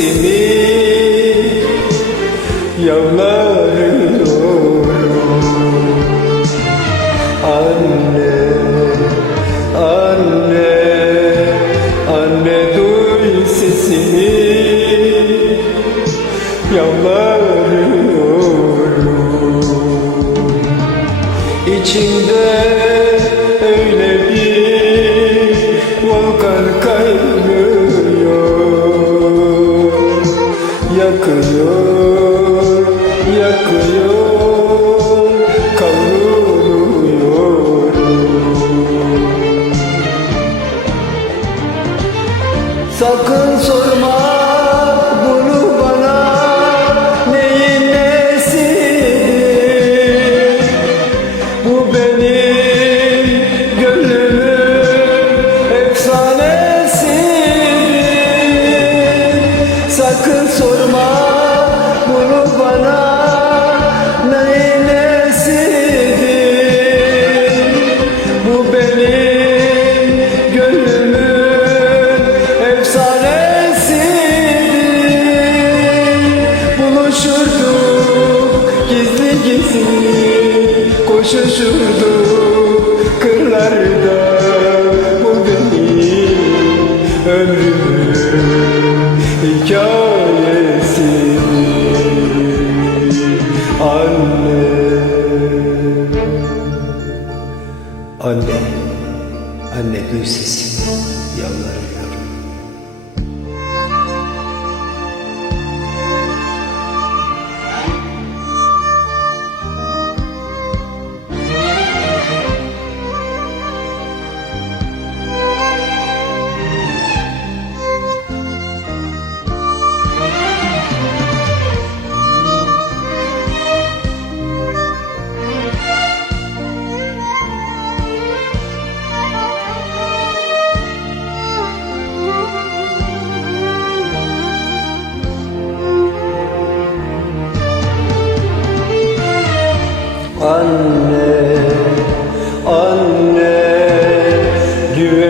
sesimi Yalvarıyorum Anne, anne, anne duy sesimi Yalvarıyorum İçimde Yakıyor, yakıyor, kavruyorum Sakın sorma Anne. Anne, anne duy sesimi,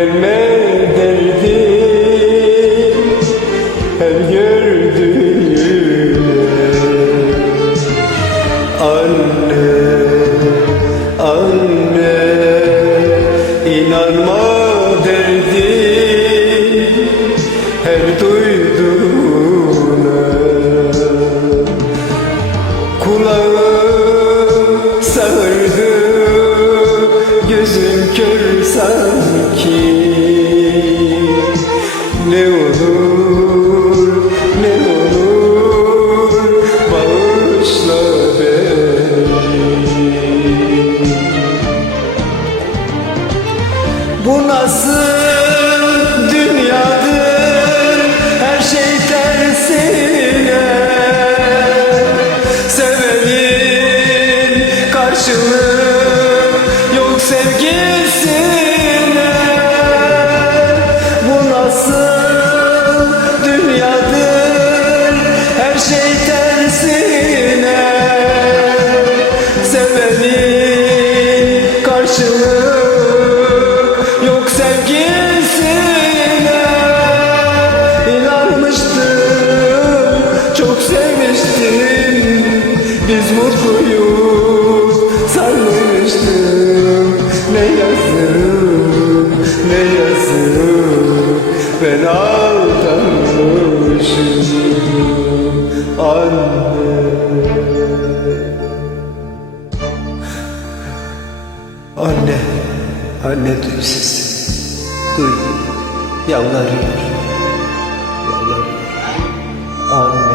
Amen. Ne olur ne olur Bağışla beni. Bu nasıl şey karşılığı Unutmuş sanmıştım Ne yazık, ne yazık. Ben aldanmışım Anne. Anne, anne duy sesi. Duy, yalvarıyor. Yalvarıyor. Anne.